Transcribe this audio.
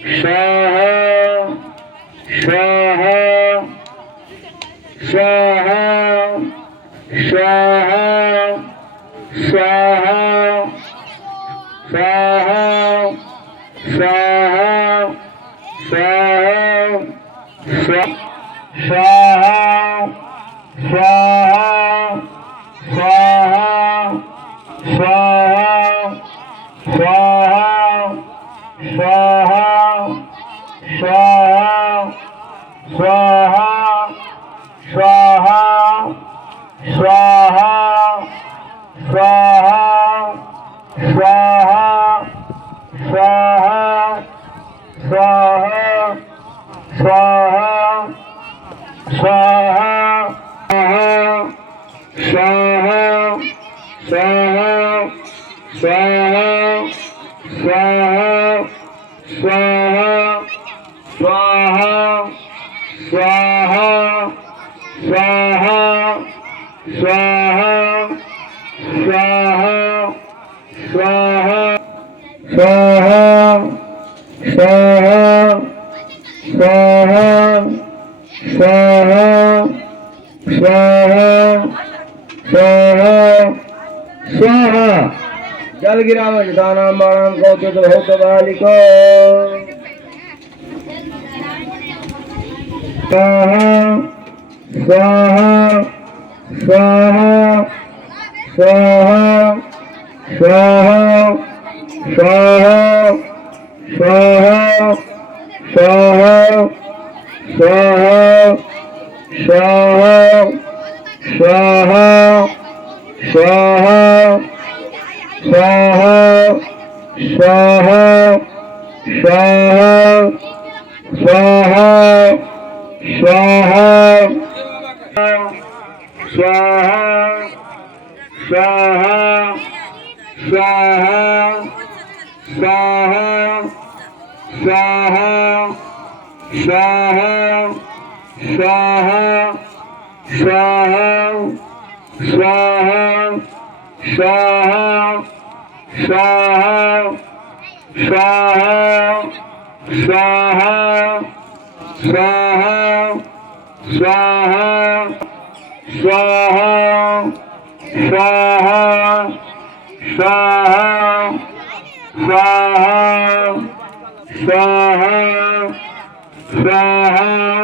स्वाहा स्वाहा स्वाहा स्वाहा स्वाहा स्वाहा स्वाहा स्वाहा स्वाहा स्वाहा जल गिरा में दाना माराम को तो हो तो बालिको स्वाहा स्वाहा स्वाहा स्वाहा स्वाहा स्वाहा स्वाहा स्वाहा स्वाहा स्वाहा स्वाहा स्वाहा स्वाहा स्वाहा स्वाहा स्वाहा स्वाहा